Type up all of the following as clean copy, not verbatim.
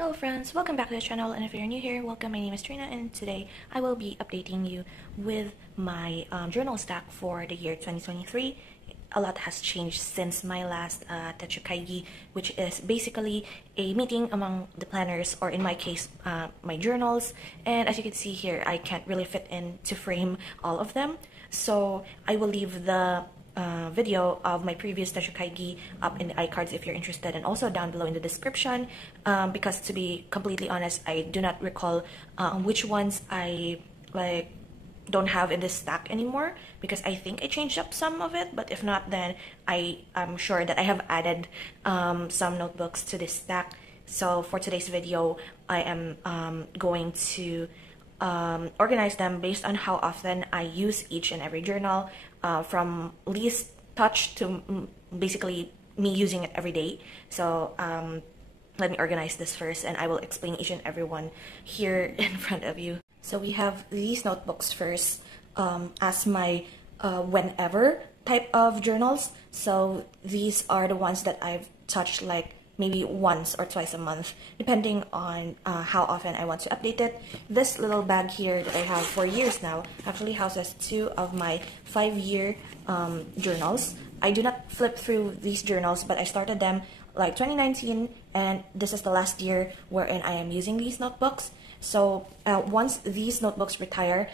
Hello friends, welcome back to the channel, and if you're new here, welcome. My name is Trina, and today I will be updating you with my journal stack for the year 2023. A lot has changed since my last Techukaigi, which is basically a meeting among the planners, or in my case, my journals. And as you can see here, I can't really fit in to frame all of them, so I will leave the video of my previous Techukaigi up in the iCards if you're interested, and also down below in the description, because to be completely honest, I do not recall which ones I don't have in this stack anymore, because I think I changed up some of it, but if not, then I'm sure that I have added some notebooks to this stack. So for today's video, I am going to organize them based on how often I use each and every journal, from least touch to basically me using it every day. So let me organize this first, and I will explain each and every one here in front of you. So we have these notebooks first, as my whenever type of journals. So these are the ones that I've touched like maybe once or twice a month, depending on how often I want to update it. This little bag here that I have for years now actually houses 2 of my 5-year journals. I do not flip through these journals, but I started them like 2019, and this is the last year wherein I am using these notebooks. So once these notebooks retire,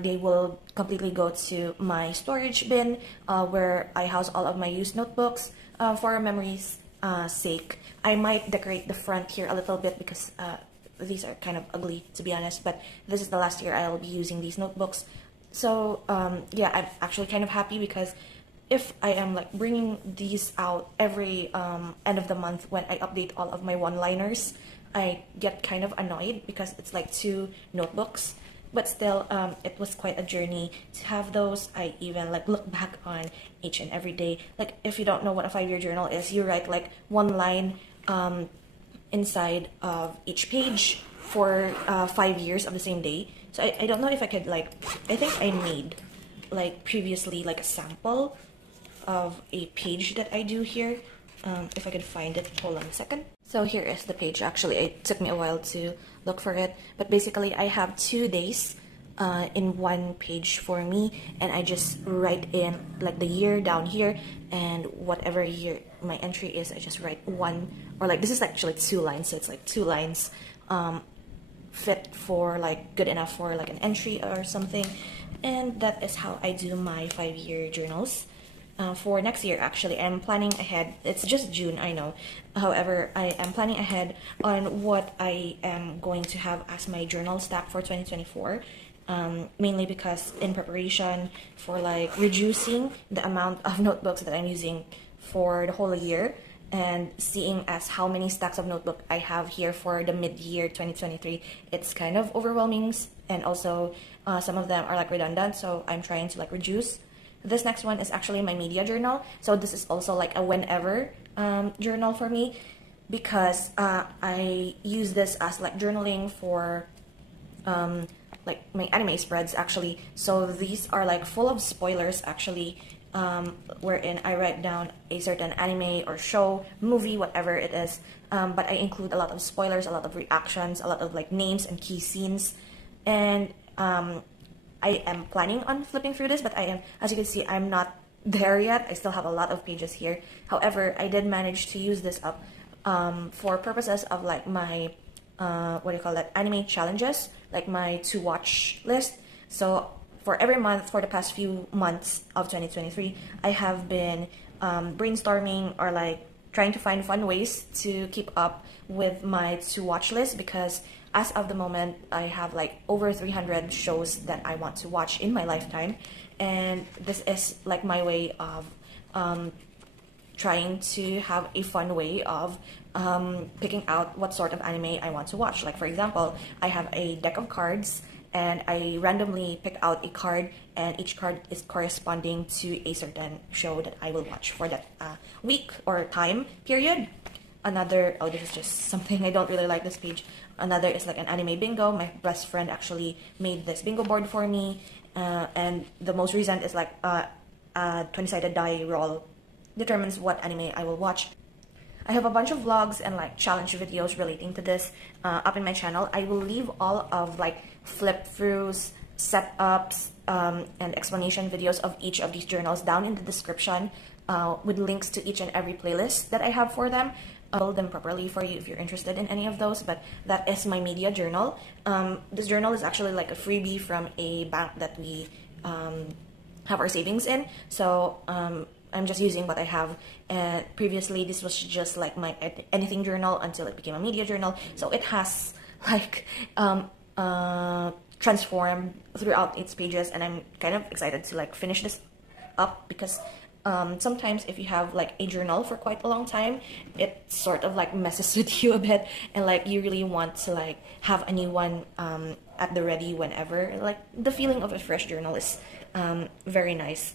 they will completely go to my storage bin, where I house all of my used notebooks for memories sake. I might decorate the front here a little bit because these are kind of ugly, to be honest, but this is the last year I'll be using these notebooks. So yeah, I'm actually kind of happy, because if I am like bringing these out every end of the month when I update all of my one-liners, I get kind of annoyed because it's like 2 notebooks. But still, it was quite a journey to have those. I even like look back on each and every day. Like, if you don't know what a 5-year journal is, you write like 1 line inside of each page for 5 years of the same day. So I don't know if I could like, I think I made like previously like a sample of a page that I do here. If I could find it, hold on a second. So here is the page. Actually, it took me a while to look for it, but basically I have 2 days in one page for me, and I just write in like the year down here, and whatever year my entry is, I just write 1, or like this is actually 2 lines, so it's like 2 lines fit for like good enough for like an entry or something. And that is how I do my 5-year journals. For next year, actually, I'm planning ahead. It's just June, I know. However, I am planning ahead on what I am going to have as my journal stack for 2024. Mainly because in preparation for like reducing the amount of notebooks that I'm using for the whole year, and seeing as how many stacks of notebook I have here for the mid-year 2023, it's kind of overwhelming, and also some of them are like redundant, so I'm trying to like reduce. This next one is actually my media journal, so this is also like a whenever journal for me, because I use this as like journaling for like my anime spreads actually. So these are like full of spoilers actually, wherein I write down a certain anime or show, movie, whatever it is, but I include a lot of spoilers, a lot of reactions, a lot of like names and key scenes. And I am planning on flipping through this, but I am, as you can see, I'm not there yet. I still have a lot of pages here. However, I did manage to use this up for purposes of like my what do you call that, anime challenges, like my to watch list. So for every month for the past few months of 2023, I have been brainstorming or like trying to find fun ways to keep up with my to watch list, because as of the moment, I have like over 300 shows that I want to watch in my lifetime, and this is like my way of trying to have a fun way of picking out what sort of anime I want to watch. Like, for example, I have a deck of cards, and I randomly pick out a card, and each card is corresponding to a certain show that I will watch for that week or time period. Another, oh, this is just something, I don't really like this page. Another is like an anime bingo. My best friend actually made this bingo board for me, and the most recent is like 20-sided die roll determines what anime I will watch. I have a bunch of vlogs and like challenge videos relating to this up in my channel. I will leave all of like flip throughs, setups, and explanation videos of each of these journals down in the description with links to each and every playlist that I have for them. I'll build them properly for you if you're interested in any of those, but that is my media journal. This journal is actually like a freebie from a bank that we have our savings in, so I'm just using what I have. And previously this was just like my anything journal until it became a media journal, so it has like transformed throughout its pages, and I'm kind of excited to like finish this up because sometimes if you have like a journal for quite a long time, it sort of like messes with you a bit, and like you really want to like have a new one at the ready whenever. Like the feeling of a fresh journal is very nice.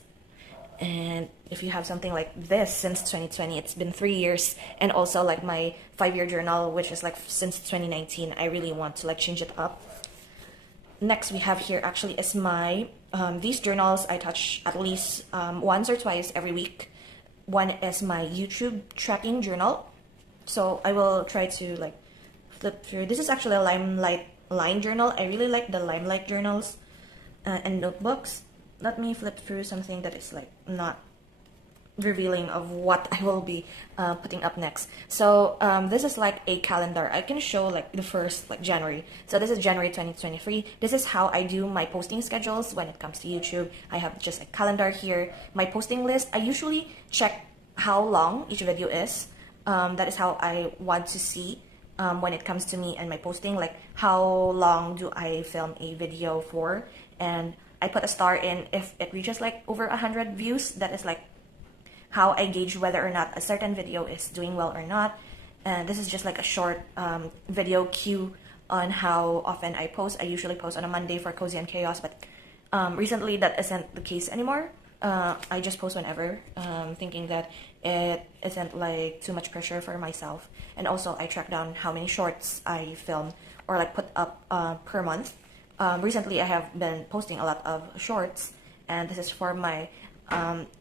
And if you have something like this since 2020, it's been 3 years, and also like my 5-year journal, which is like since 2019, I really want to like change it up. Next we have here actually is my these journals I touch at least once or twice every week. One is my YouTube tracking journal, so I will try to like flip through. This is actually a Limelight line journal. I really like the Limelight journals and notebooks. Let me flip through something that is like not revealing of what I will be putting up next. So this is like a calendar. I can show like the first like January. So this is January 2023. This is how I do my posting schedules when it comes to YouTube. I have just a calendar here. My posting list, I usually check how long each video is. That is how I want to see when it comes to me and my posting, like how long do I film a video for, and I put a star in if it reaches like over 100 views. That is like how I gauge whether or not a certain video is doing well or not. And this is just like a short video cue on how often I post. I usually post on a Monday for Cozy and Chaos, but recently that isn't the case anymore. I just post whenever, thinking that it isn't like too much pressure for myself. And also I track down how many shorts I film or like put up per month. Recently I have been posting a lot of shorts, and this is for my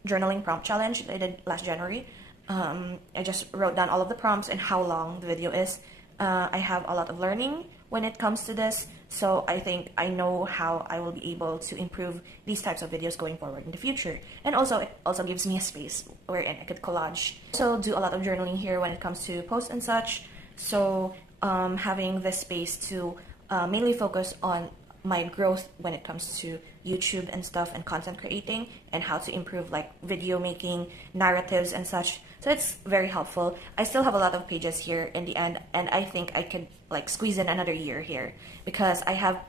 journaling prompt challenge that I did last January. I just wrote down all of the prompts and how long the video is. I have a lot of learning when it comes to this, so I think I know how I will be able to improve these types of videos going forward in the future. And also it also gives me a space wherein I could collage. So do a lot of journaling here when it comes to posts and such. So having this space to mainly focus on my growth when it comes to YouTube and stuff and content creating, and how to improve like video making, narratives and such. So it's very helpful. I still have a lot of pages here in the end, and I think I could like squeeze in another year here because I have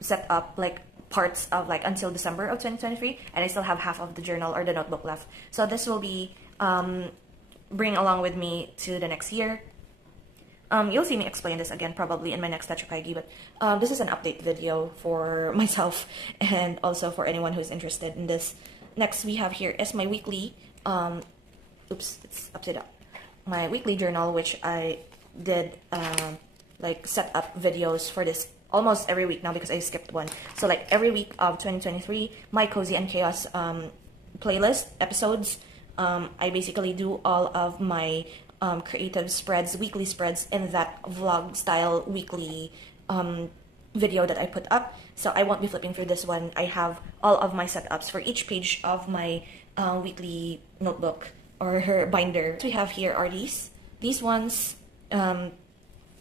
set up like parts of like until December of 2023, and I still have half of the journal or the notebook left. So this will be bring along with me to the next year. You'll see me explain this again probably in my next Let's KREiDE, but this is an update video for myself and also for anyone who's interested in this. Next we have here is my weekly, oops, it's upside down. My weekly journal, which I did like set up videos for this almost every week now because I skipped one. So like every week of 2023, my Cozy and Chaos playlist episodes, I basically do all of my creative spreads, weekly spreads in that vlog style weekly video that I put up. So I won't be flipping through this one. I have all of my setups for each page of my weekly notebook or her binder. We have here are these ones. I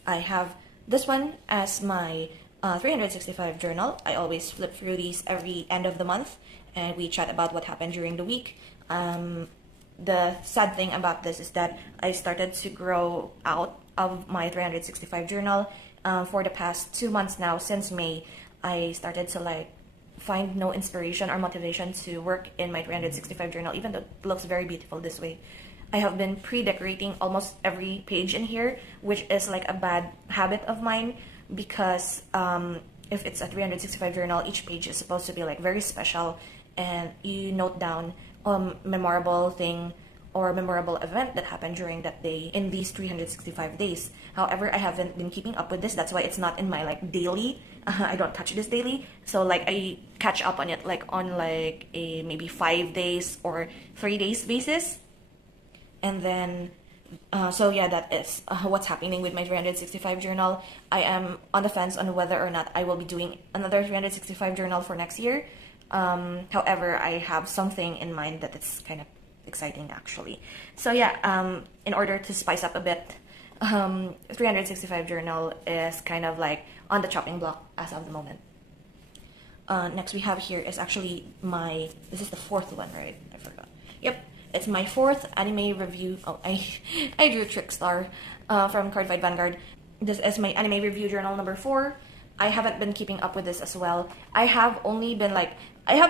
have this one as my 365 journal. I always flip through these every end of the month, and we chat about what happened during the week. The sad thing about this is that I started to grow out of my 365 journal for the past 2 months now. Since May, I started to like find no inspiration or motivation to work in my 365 journal, even though it looks very beautiful this way. I have been pre-decorating almost every page in here, which is like a bad habit of mine because if it's a 365 journal, each page is supposed to be like very special, and you note down memorable thing or memorable event that happened during that day in these 365 days. However, I haven't been keeping up with this. That's why it's not in my like daily. I don't touch this daily. So like I catch up on it like on like a maybe 5 days or 3 days basis. And then So yeah, that is what's happening with my 365 journal. I am on the fence on whether or not I will be doing another 365 journal for next year. However, I have something in mind that it's kind of exciting actually. So yeah, in order to spice up a bit, 365 journal is kind of like on the chopping block as of the moment. Next we have here is actually this is the fourth one, right? I forgot. Yep, it's my fourth anime review. Oh, I drew Trickstar from Cardfight Vanguard. This is my anime review journal number 4. I haven't been keeping up with this as well. I have been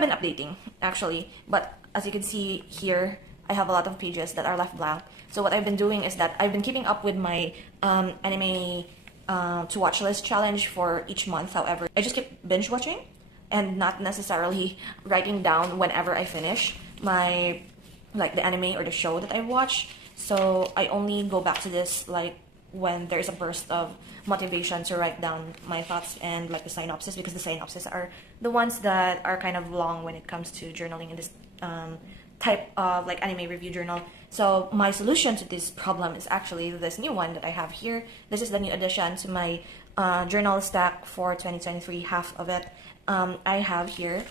updating actually, but as you can see here, I have a lot of pages that are left blank. So what I've been doing is that I've been keeping up with my anime to watch list challenge for each month. However, I just keep binge watching and not necessarily writing down whenever I finish the anime or the show that I watch. So I only go back to this like when there's a burst of motivation to write down my thoughts and like the synopsis, because the synopsis are the ones that are kind of long when it comes to journaling in this type of like anime review journal. So my solution to this problem is actually this new one that I have here. This is the new addition to my journal stack for 2023, half of it. I have here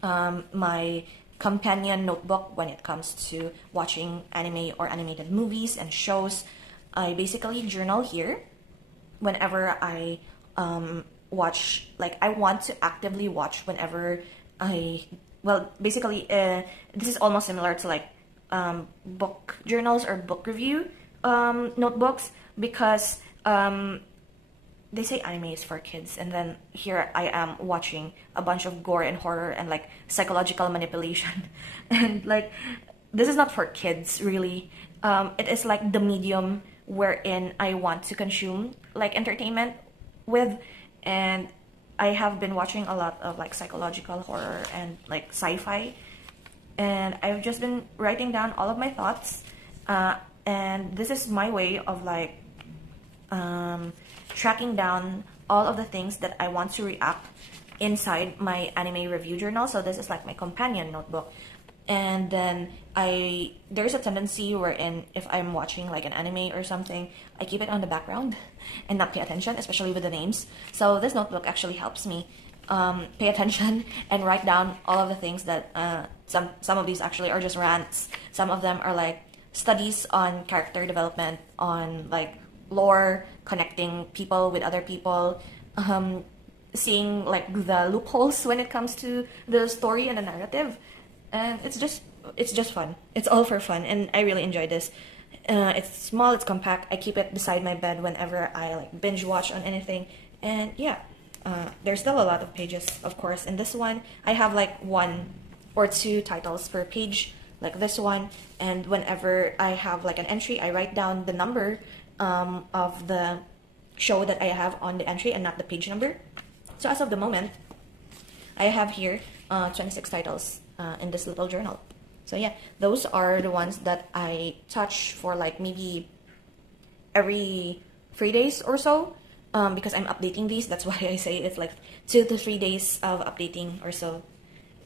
my companion notebook when it comes to watching anime or animated movies and shows. I basically journal here whenever I watch, like I want to actively watch whenever basically this is almost similar to like book journals or book review notebooks, because they say anime is for kids, and then here I am watching a bunch of gore and horror and like psychological manipulation and like this is not for kids really. It is like the medium wherein I want to consume like entertainment with, and I have been watching a lot of like psychological horror and like sci-fi, and I've just been writing down all of my thoughts, and this is my way of like tracking down all of the things that I want to react inside my anime review journal. So this is like my companion notebook. And then there's a tendency wherein if I'm watching like an anime or something, I keep it on the background and not pay attention, especially with the names. So this notebook actually helps me pay attention and write down all of the things that some of these actually are just rants. Some of them are like studies on character development, on like lore, connecting people with other people, seeing like the loopholes when it comes to the story and the narrative. And it's just fun. It's all for fun, and I really enjoy this. It's small, it's compact. I keep it beside my bed whenever I like binge watch on anything. And yeah, there's still a lot of pages, of course. In this one, I have like 1 or 2 titles per page, like this one. And whenever I have like an entry, I write down the number of the show that I have on the entry and not the page number. So as of the moment, I have here 26 titles in this little journal. So yeah, those are the ones that I touch for like maybe every 3 days or so, because I'm updating these. That's why I say it's like 2 to 3 days of updating or so.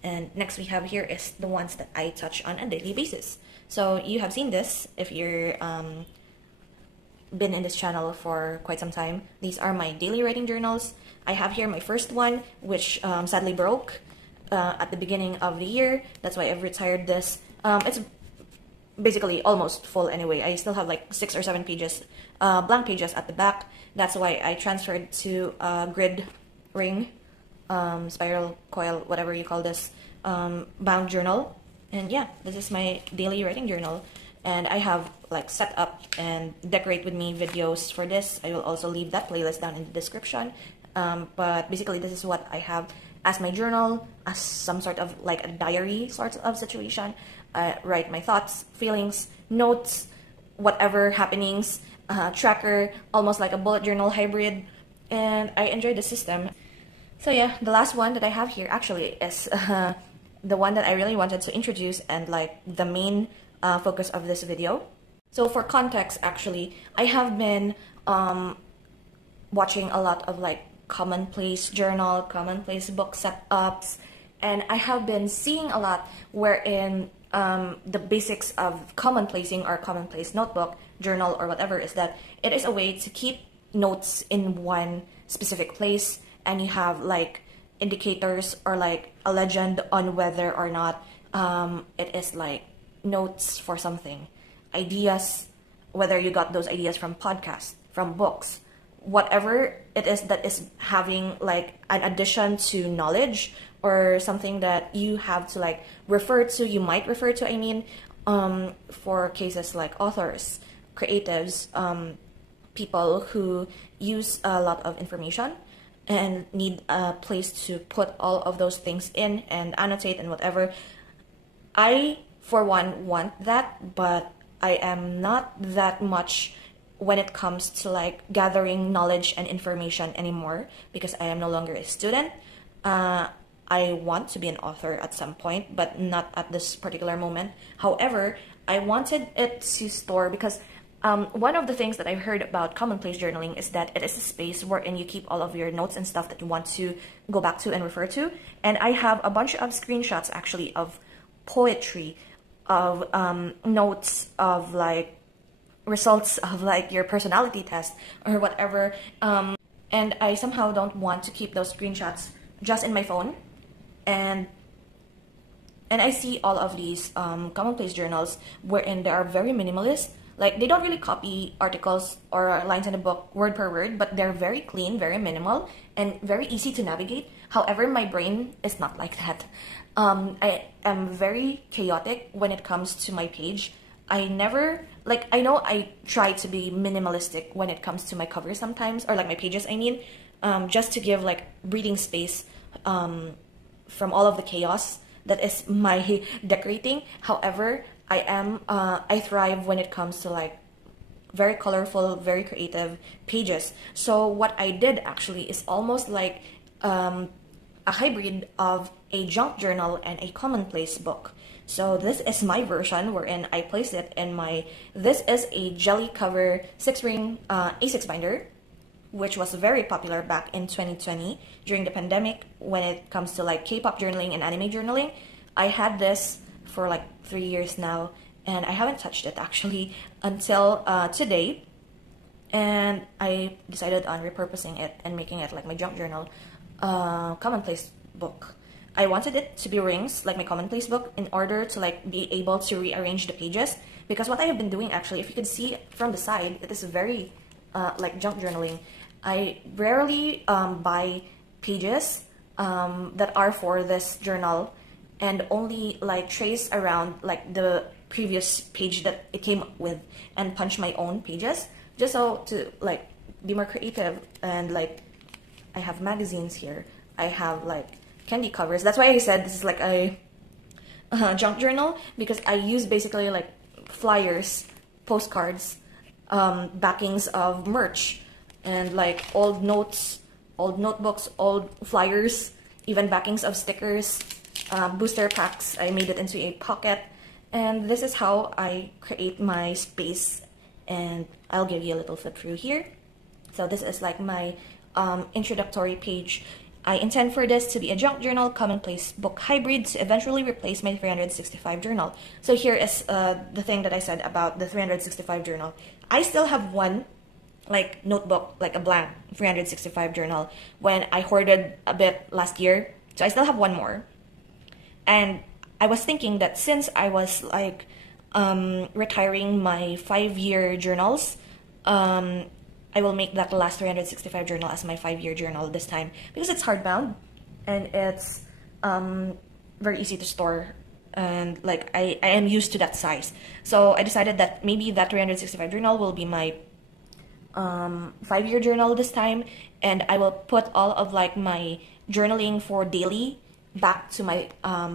And next we have here is the ones that I touch on a daily basis. So you have seen this if you're been in this channel for quite some time. These are my daily writing journals. I have here my first one, which sadly broke at the beginning of the year. That's why I've retired this. It's basically almost full anyway. I still have like 6 or 7 pages, blank pages at the back. That's why I transferred to grid ring, spiral coil, whatever you call this, bound journal. And yeah, this is my daily writing journal. And I have like set up and decorate with me videos for this. I will also leave that playlist down in the description. But basically this is what I have as my journal, as some sort of like a diary sort of situation. I write my thoughts, feelings, notes, whatever happenings, tracker, almost like a bullet journal hybrid. And I enjoy the system. So yeah, the last one that I have here actually is the one that I really wanted to introduce and like the main focus of this video. So for context, actually, I have been watching a lot of like Commonplace journal, Commonplace book setups, and I have been seeing a lot wherein the basics of commonplacing or Commonplace notebook journal or whatever is that it is a way to keep notes in one specific place, and you have like indicators or like a legend on whether or not it is like notes for something, ideas, whether you got those ideas from podcasts, from books, whatever it is that is having like an addition to knowledge or something that you have to like refer to, you might refer to, I mean, for cases like authors, creatives, people who use a lot of information and need a place to put all of those things in and annotate and whatever. I, for one, want that, but I am not that much when it comes to like gathering knowledge and information anymore because I am no longer a student. I want to be an author at some point, but not at this particular moment. However, I wanted it to store because one of the things that I've heard about commonplace journaling is that it is a space wherein you keep all of your notes and stuff that you want to go back to and refer to. And I have a bunch of screenshots actually of poetry, of notes, of like results of like your personality test or whatever. And I somehow don't want to keep those screenshots just in my phone. And I see all of these commonplace journals wherein they are very minimalist. Like, they don't really copy articles or lines in a book word per word, but they're very clean, very minimal, and very easy to navigate. However, my brain is not like that. I am very chaotic when it comes to my page. I never, like, I know I try to be minimalistic when it comes to my covers sometimes, or like my pages, I mean, just to give like breathing space from all of the chaos that is my decorating. However, I thrive when it comes to like very colorful, very creative pages. So what I did actually is almost like a hybrid of a junk journal and a commonplace book. So this is my version wherein I placed it in my, this is a jelly cover 6-ring A6 binder, which was very popular back in 2020 during the pandemic when it comes to like K-pop journaling and anime journaling. I had this for like 3 years now, and I haven't touched it actually until today, and I decided on repurposing it and making it like my junk journal commonplace book. I wanted it to be rings like my commonplace book in order to like be able to rearrange the pages, because what I have been doing actually, if you could see from the side, it is very like junk journaling. I rarely buy pages that are for this journal, and only like trace around like the previous page that it came with and punch my own pages, just so to like be more creative. And like I have magazines here, I have like candy covers. That's why I said this is like a junk journal, because I use basically like flyers, postcards, backings of merch, and like old notes, old notebooks, old flyers, even backings of stickers, booster packs. I made it into a pocket, and this is how I create my space. And I'll give you a little flip through here. So this is like my introductory page. I intend for this to be a junk journal commonplace book hybrid to eventually replace my 365 journal. So here is the thing that I said about the 365 journal. I still have one like notebook, like a blank 365 journal when I hoarded a bit last year. So I still have one more. And I was thinking that since I was like retiring my 5-year journals, I will make that last 365 journal as my 5-year journal this time, because it's hardbound and it's very easy to store, and like I am used to that size. So I decided that maybe that 365 journal will be my 5-year journal this time, and I will put all of like my journaling for daily back to my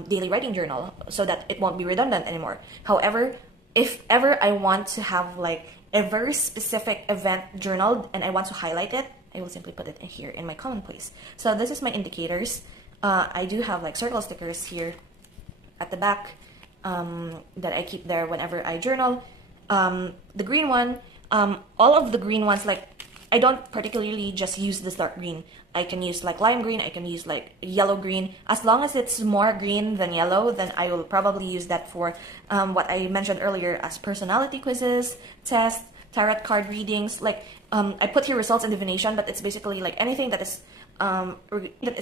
daily writing journal so that it won't be redundant anymore. However, if ever I want to have like a very specific event journal and I want to highlight it, I will simply put it in here in my commonplace. So this is my indicators. I do have like circle stickers here at the back that I keep there whenever I journal. The green one, all of the green ones, like I don't particularly just use this dark green. I can use like lime green, I can use like yellow green. As long as it's more green than yellow, then I will probably use that for what I mentioned earlier as personality quizzes, tests, tarot card readings. Like I put here results and divination, but it's basically like anything that is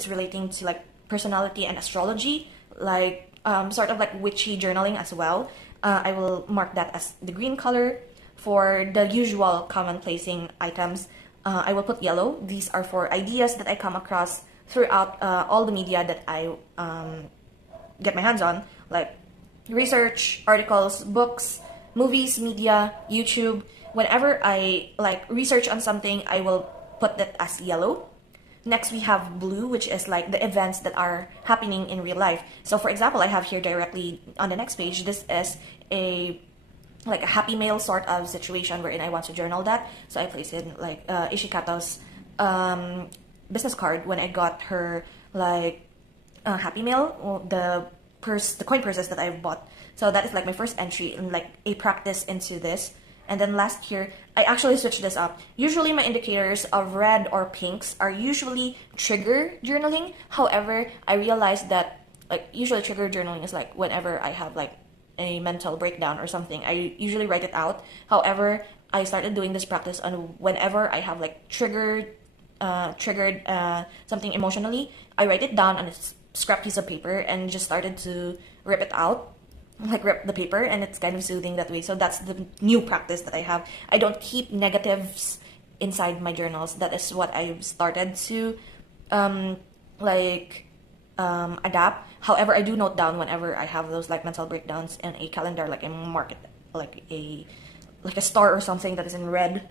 relating to like personality and astrology, like sort of like witchy journaling as well. I will mark that as the green color. For the usual commonplacing items, I will put yellow. These are for ideas that I come across throughout all the media that I get my hands on, like research, articles, books, movies, media, YouTube. Whenever I like research on something, I will put that as yellow. Next, we have blue, which is like the events that are happening in real life. So for example, I have here directly on the next page, this is a happy mail sort of situation wherein I want to journal that. So I place in like Ishikato's business card when I got her like happy mail, the coin purses that I've bought. So that is like my first entry in like a practice into this. And then last here, I actually switched this up. Usually my indicators of red or pinks are usually trigger journaling. However, I realized that like usually trigger journaling is like whenever I have like a mental breakdown or something, I usually write it out. However, I started doing this practice on whenever I have like triggered something emotionally, I write it down on a scrap piece of paper and just started to rip it out, like rip the paper, and it's kind of soothing that way. So that's the new practice that I have. I don't keep negatives inside my journals. That is what I've started to adapt. However, I do note down whenever I have those like mental breakdowns in a calendar, like I mark it like a star or something that is in red,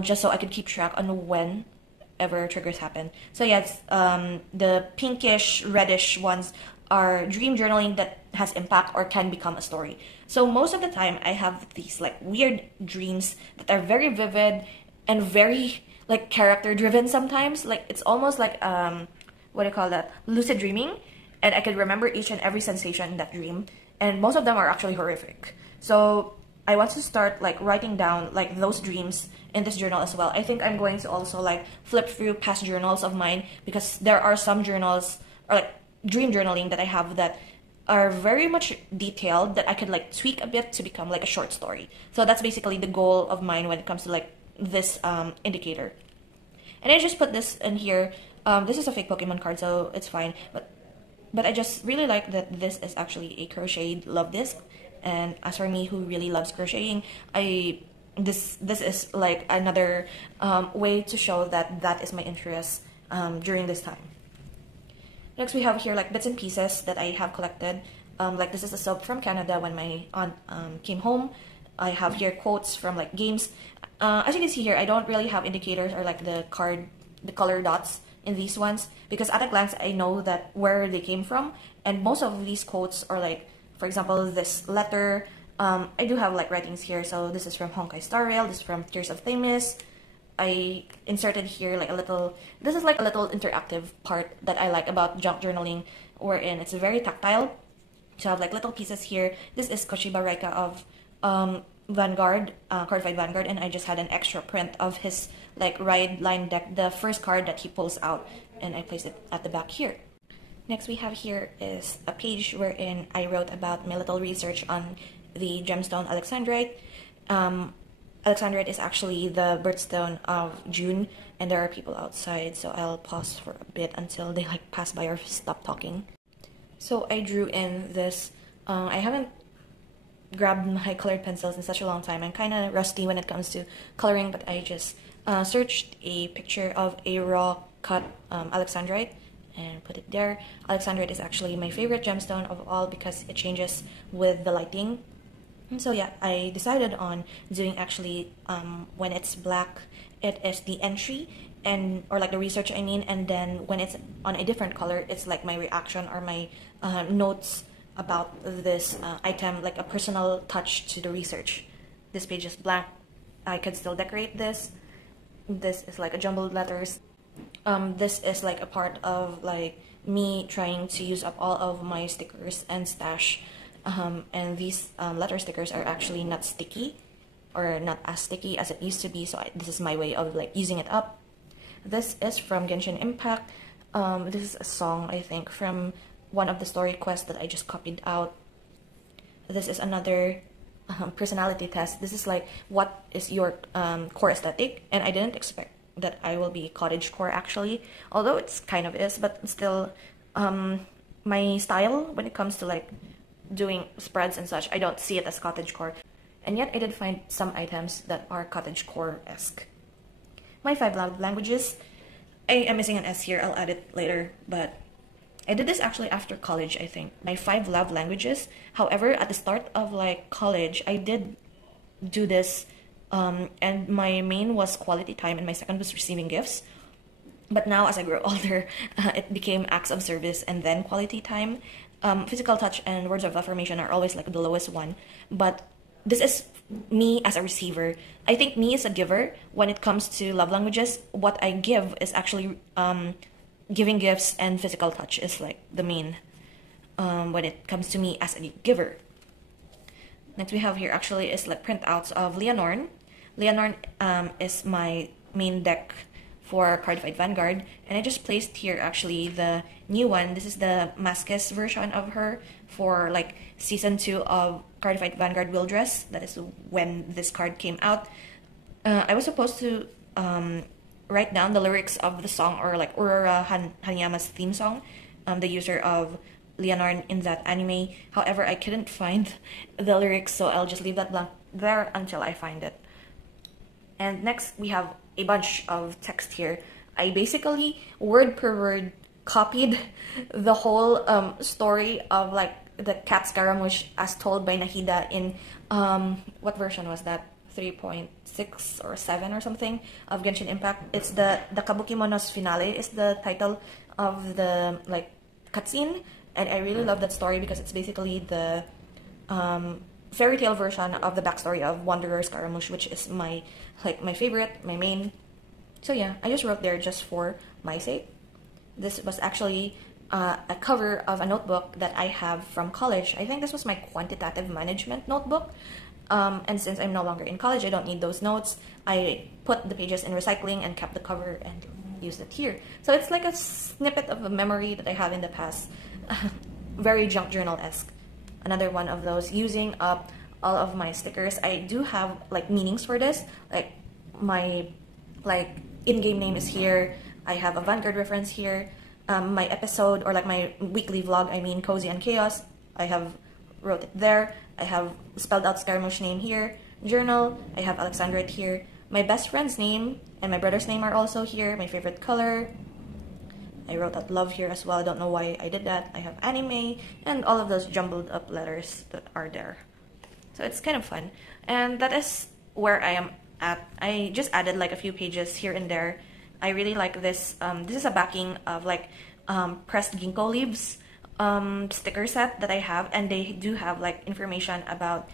just so I could keep track on whenever triggers happen. So yes, the pinkish reddish ones are dream journaling that has impact or can become a story. So most of the time I have these like weird dreams that are very vivid and very like character driven sometimes. Like it's almost like what do you call that? Lucid dreaming. And I can remember each and every sensation in that dream. And most of them are actually horrific. So I want to start like writing down like those dreams in this journal as well. I think I'm going to also like flip through past journals of mine, because there are some journals or like dream journaling that I have that are very much detailed that I could like tweak a bit to become like a short story. So that's basically the goal of mine when it comes to like this indicator. And I just put this in here. This is a fake Pokemon card, so it's fine. But I just really like that this is actually a crocheted love disc. And as for me, who really loves crocheting, this is like another way to show that that is my interest during this time. Next, we have here like bits and pieces that I have collected. Like this is a sub from Canada when my aunt came home. I have here quotes from like games. As you can see here, I don't really have indicators or like the color dots in these ones, because at a glance I know that where they came from. And most of these quotes are like, for example, this letter. I do have like writings here. So this is from Honkai Star Rail. This is from Tears of Themis. I inserted here like a little, this is like a little interactive part that I like about junk journaling, wherein it's very tactile. So I have like little pieces here. This is Koshiba Raika of Vanguard, Codified Vanguard, and I just had an extra print of his like ride line deck, the first card that he pulls out, and I placed it at the back here. Next we have here is a page wherein I wrote about my little research on the gemstone Alexandrite. Alexandrite is actually the birthstone of June, and there are people outside, so I'll pause for a bit until they like pass by or stop talking. So I drew in this. I haven't grabbed my colored pencils in such a long time. I'm kind of rusty when it comes to coloring, but I just searched a picture of a raw cut Alexandrite and put it there. Alexandrite is actually my favorite gemstone of all because it changes with the lighting. And so yeah, I decided on doing actually when it's black, it is the entry, or like the research I mean, and then when it's on a different color, it's like my reaction or my notes about this item, like a personal touch to the research. This page is blank. I could still decorate this. This is like a jumbled letters. This is like a part of like me trying to use up all of my stickers and stash. And these letter stickers are actually not sticky, or not as sticky as it used to be, so this is my way of like using it up. This is from Genshin Impact. This is a song, I think, from one of the story quests that I just copied out. This is another personality test. This is like, what is your core aesthetic? And I didn't expect that I will be Cottage Core actually, although it's kind of is, but still my style when it comes to like doing spreads and such, I don't see it as Cottage Core. And yet I did find some items that are Cottage Core-esque. My 5 love languages. I am missing an S here, I'll add it later, but I did this actually after college, I think. My 5 love languages. However, at the start of like college, I did do this, and my main was quality time and my second was receiving gifts. But now as I grow older, it became acts of service and then quality time. Physical touch and words of affirmation are always like the lowest one, but this is me as a receiver. I think me as a giver, when it comes to love languages, what I give is actually giving gifts, and physical touch is like the main when it comes to me as a giver. Next we have here actually is like printouts of Leonard. Leonard is my main deck for Cardfight Vanguard, and I just placed here actually the new one. This is the Masques version of her for like season 2 of Cardfight Vanguard Will Dress. That is when this card came out. I was supposed to write down the lyrics of the song, or like Aurora Hanayama's theme song, the user of Leonard in that anime. However, I couldn't find the lyrics, so I'll just leave that blank there until I find it. And next we have a bunch of text here. I basically word per word copied the whole story of like the cat Scaramouche as told by Nahida in what version was that? 3.6 or 7 or something of Genshin Impact. It's the Kabukimono's finale is the title of the like cutscene, and I really love that story because it's basically the fairy tale version of the backstory of Wanderer Scaramouche, which is my favorite, my main. So yeah, I just wrote there just for my sake. This was actually a cover of a notebook that I have from college. I think this was my quantitative management notebook. And since I'm no longer in college, I don't need those notes. I put the pages in recycling and kept the cover and used it here. So it's like a snippet of a memory that I have in the past. Very junk journal-esque. Another one of those, using up all of my stickers. I do have like meanings for this. Like my in-game name is here. I have a Vanguard reference here. My episode, or like my weekly vlog, I mean Cozy and Chaos, I have wrote it there. I have spelled out Scaramouche name here. Journal, I have Alexandrite here. My best friend's name and my brother's name are also here. My favorite color, I wrote out love here as well. I don't know why I did that. I have anime and all of those jumbled up letters that are there. So it's kind of fun. And that is where I am at. I just added like a few pages here and there. I really like this. This is a backing of like pressed ginkgo leaves sticker set that I have, and they do have like information about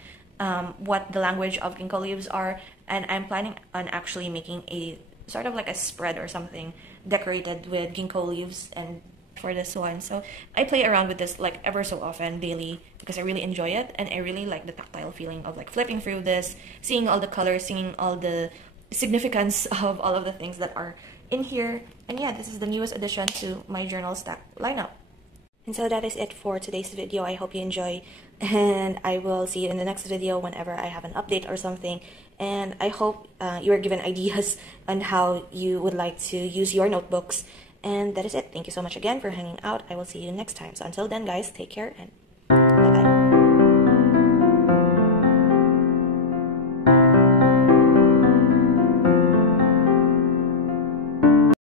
what the language of ginkgo leaves are, and I'm planning on actually making a sort of like a spread or something decorated with ginkgo leaves and for this one. So I play around with this like ever so often daily because I really enjoy it, and I really like the tactile feeling of like flipping through this, seeing all the colors, seeing all the significance of all of the things that are in here. And yeah, this is the newest addition to my journal stack lineup. And so that is it for today's video. I hope you enjoy, and I will see you in the next video whenever I have an update or something. And I hope you are given ideas on how you would like to use your notebooks. And that is it. Thank you so much again for hanging out. I will see you next time. So until then, guys, take care and